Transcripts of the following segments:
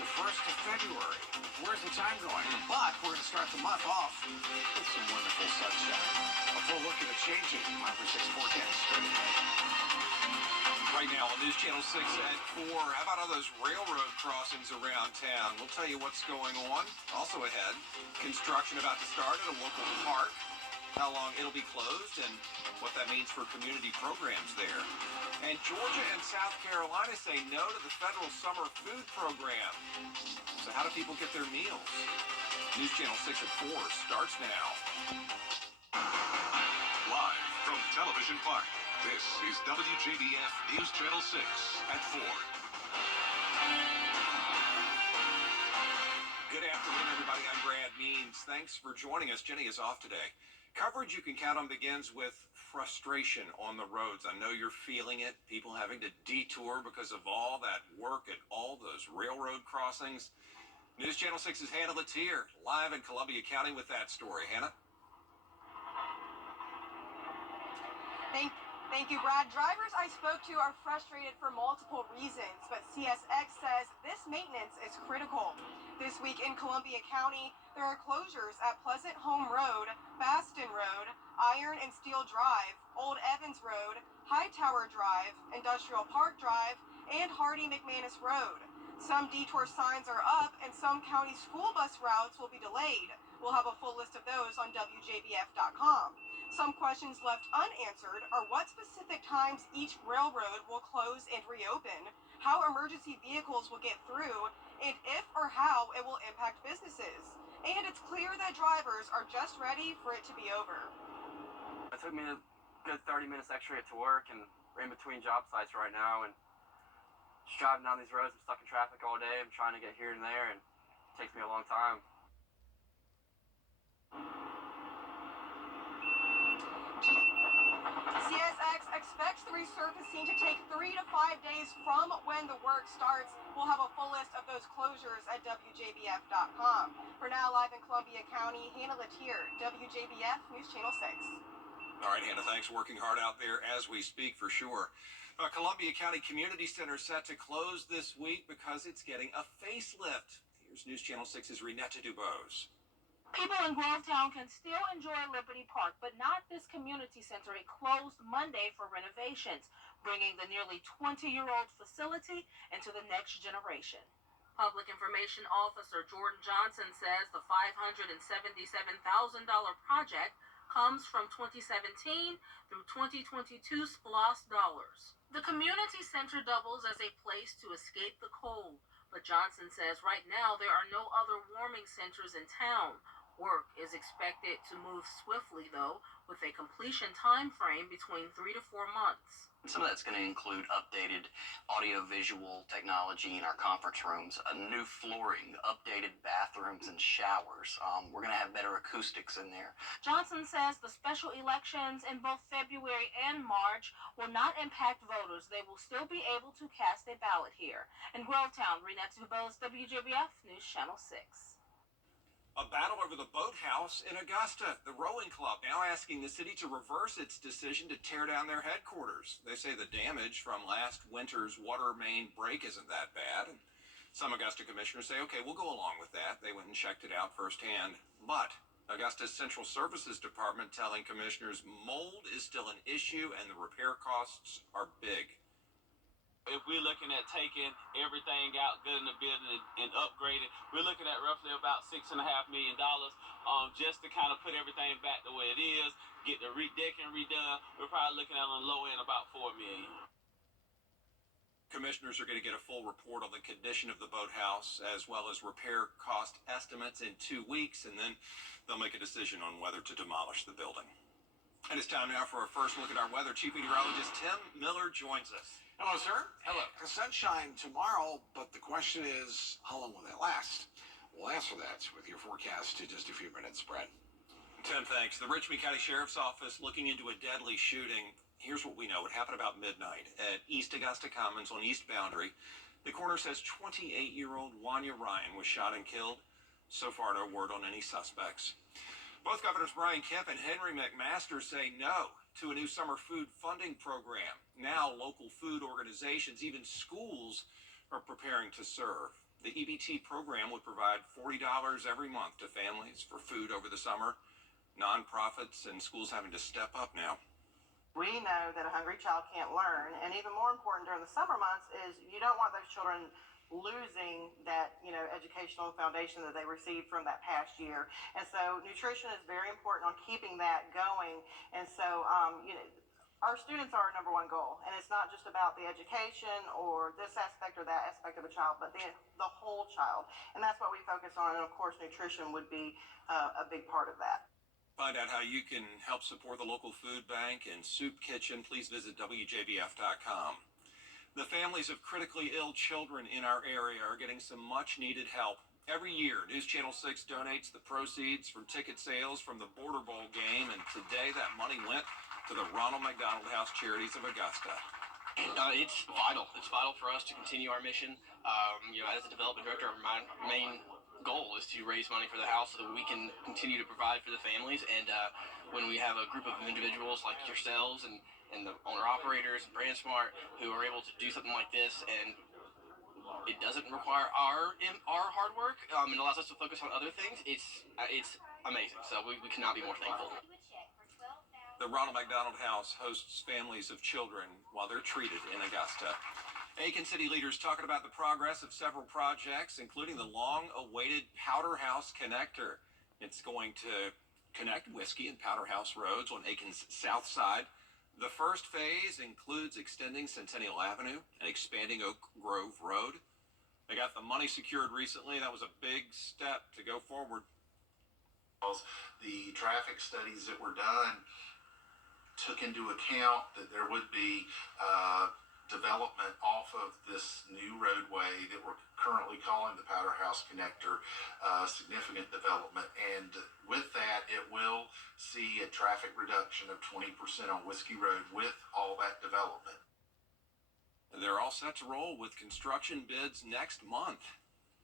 the 1st of February. Where's the time going? But we're going to start the month off with some wonderful sunshine. A full look at a changing Marker 6 forecast starting right now on News Channel 6 at 4. How about all those railroad crossings around town? We'll tell you what's going on. Also ahead, construction about to start at a local park, how long it'll be closed, and what that means for community programs there. And Georgia and South Carolina say no to the federal summer food program. So how do people get their meals? News Channel 6 at 4 starts now. Live from Television Park, this is WJBF News Channel 6 at 4. Good afternoon, everybody. I'm Brad Means. Thanks for joining us. Jenny is off today. Coverage you can count on begins with frustration on the roads. I know you're feeling it. People having to detour because of all that work at all those railroad crossings. News Channel 6's Hannah Latier live in Columbia County with that story. Hannah? Thank you, Brad. Drivers I spoke to are frustrated for multiple reasons, but CSX says this maintenance is critical. This week in Columbia County, there are closures at Pleasant Home Road, Baston Road, Iron and Steel Drive, Old Evans Road, Hightower Drive, Industrial Park Drive, and Hardy McManus Road. Some detour signs are up, and some county school bus routes will be delayed. We'll have a full list of those on WJBF.com. Some questions left unanswered are what specific times each railroad will close and reopen, how emergency vehicles will get through, and if or how it will impact businesses. And it's clear that drivers are just ready for it to be over. It took me a good 30 minutes extra to get to work, and we're in between job sites right now, and just driving down these roads. I'm stuck in traffic all day. I'm trying to get here and there, and it takes me a long time. CSX expects the resurfacing to take 3 to 5 days from when the work starts. We'll have a full list of those closures at WJBF.com. For now, live in Columbia County, Hannah Latier, WJBF News Channel 6. All right, Hannah, thanks. Working hard out there as we speak, for sure. Columbia County Community Center set to close this week because it's getting a facelift. Here's News Channel 6's Renetta Dubose. People in Grovetown can still enjoy Liberty Park, but not this community center. It closed Monday for renovations, bringing the nearly 20-year-old facility into the next generation. Public Information Officer Jordan Johnson says the $577,000 project comes from 2017 through 2022 SPLOST dollars. The community center doubles as a place to escape the cold, but Johnson says right now there are no other warming centers in town. Work is expected to move swiftly, though, with a completion time frame between 3 to 4 months. Some of that's going to include updated audio-visual technology in our conference rooms, new flooring, updated bathrooms and showers. We're going to have better acoustics in there. Johnson says the special elections in both February and March will not impact voters. They will still be able to cast a ballot here. In Grovetown, Renetta Dubose, WJBF News Channel 6. A battle over the boathouse in Augusta. The rowing club now asking the city to reverse its decision to tear down their headquarters. They say the damage from last winter's water main break isn't that bad. And some Augusta commissioners say, okay, we'll go along with that. They went and checked it out firsthand. But Augusta's Central Services Department telling commissioners mold is still an issue and the repair costs are big. If we're looking at taking everything out good in the building and upgrading, we're looking at roughly about $6.5 million just to kind of put everything back the way it is, get the decking redone. We're probably looking at on the low end about $4 million. Commissioners are going to get a full report on the condition of the boathouse as well as repair cost estimates in 2 weeks, and then they'll make a decision on whether to demolish the building. And it's time now for our first look at our weather. Chief Meteorologist Tim Miller joins us. Hello, sir. Hello. The sunshine tomorrow, but the question is, how long will that last? We'll answer that with your forecast in just a few minutes, Brad. Tim, thanks. The Richmond County Sheriff's Office looking into a deadly shooting. Here's what we know. It happened about midnight at East Augusta Commons on East Boundary. The coroner says 28-year-old Wanya Ryan was shot and killed. So far, no word on any suspects. Both Governors Brian Kemp and Henry McMaster say no to a new summer food funding program. Now, local food organizations, even schools, are preparing to serve. The EBT program would provide $40 every month to families for food over the summer. Nonprofits and schools having to step up now. We know that a hungry child can't learn, and even more important during the summer months is you don't want those children losing that, educational foundation that they received from that past year. And so nutrition is very important on keeping that going. And so, our students are our number one goal, and it's not just about the education or this aspect or that aspect of a child, but the whole child. And that's what we focus on, and of course nutrition would be a big part of that. Find out how you can help support the local food bank and soup kitchen. Please visit WJBF.com. The families of critically ill children in our area are getting some much needed help. Every year, News Channel 6 donates the proceeds from ticket sales from the Border Bowl game, and today that money went to the Ronald McDonald House Charities of Augusta. It's vital. It's vital for us to continue our mission. As a development director, my main goal is to raise money for the house so that we can continue to provide for the families. And when we have a group of individuals like yourselves and the owner-operators, BrandSmart, who are able to do something like this, and it doesn't require our hard work, it allows us to focus on other things, it's amazing. So we cannot be more thankful. The Ronald McDonald House hosts families of children while they're treated in Augusta. Aiken City leaders talking about the progress of several projects, including the long-awaited Powder House Connector. It's going to connect Whiskey and Powder House roads on Aiken's south side. The first phase includes extending Centennial Avenue and expanding Oak Grove Road. They got the money secured recently. That was a big step to go forward. The traffic studies that were done took into account that there would be development off of this new roadway that we're currently calling the Powder House Connector, significant development. And with that, it will see a traffic reduction of 20% on Whiskey Road with all that development. They're all set to roll with construction bids next month.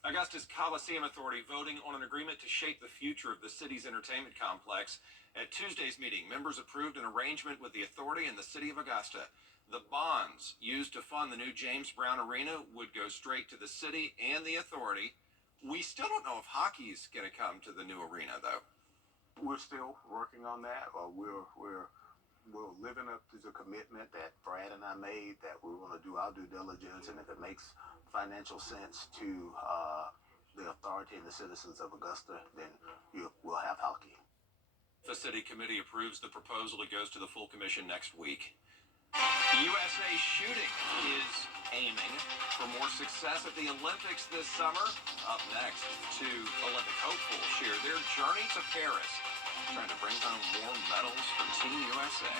Augusta's Coliseum Authority voting on an agreement to shape the future of the city's entertainment complex. At Tuesday's meeting, members approved an arrangement with the authority and the city of Augusta. The bonds used to fund the new James Brown Arena would go straight to the city and the authority. We still don't know if hockey's going to come to the new arena, though. We're still working on that. We're living up to the commitment that Brad and I made that we're going to do our due diligence, and if it makes financial sense to the authority and the citizens of Augusta, then we'll have hockey. The city committee approves the proposal. It goes to the full commission next week. USA Shooting is aiming for more success at the Olympics this summer. Up next, two Olympic hopefuls share their journey to Paris, trying to bring home more medals for Team USA.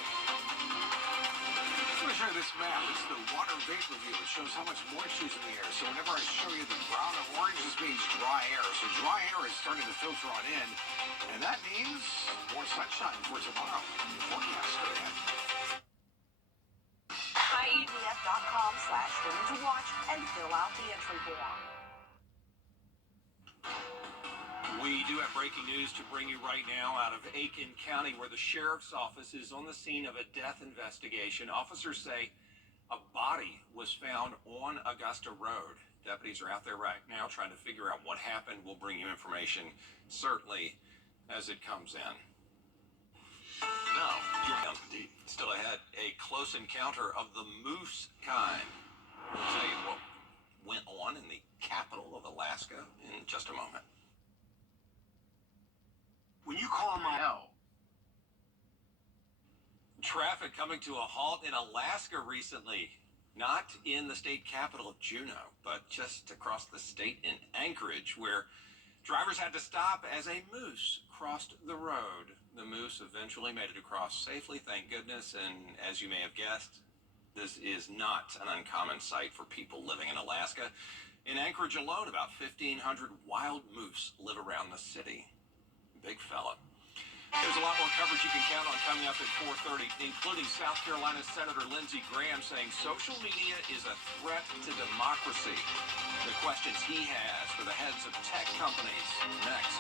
I'm going to show you this map. It's the water vapor view. It shows how much moisture is in the air. So whenever I show you the brown and orange, this means dry air. So dry air is starting to filter on in, and that means more sunshine for tomorrow. Forecast for that. WJBF.com/women-to-watch and fill out the entry form. We do have breaking news to bring you right now out of Aiken County, where the sheriff's office is on the scene of a death investigation. Officers say a body was found on Augusta Road. Deputies are out there right now trying to figure out what happened. We'll bring you information, certainly, as it comes in. Now, still ahead, a close encounter of the moose kind. We'll tell you what went on in the capital of Alaska in just a moment. When you call my Traffic coming to a halt in Alaska recently. Not in the state capital of Juneau, but just across the state in Anchorage, where drivers had to stop as a moose crossed the road. The moose eventually made it across safely, thank goodness, and as you may have guessed, this is not an uncommon sight for people living in Alaska. In Anchorage alone, about 1,500 wild moose live around the city. Big fella. There's a lot more coverage you can count on coming up at 4:30, including South Carolina Senator Lindsey Graham saying social media is a threat to democracy. The questions he has for the heads of tech companies. Next.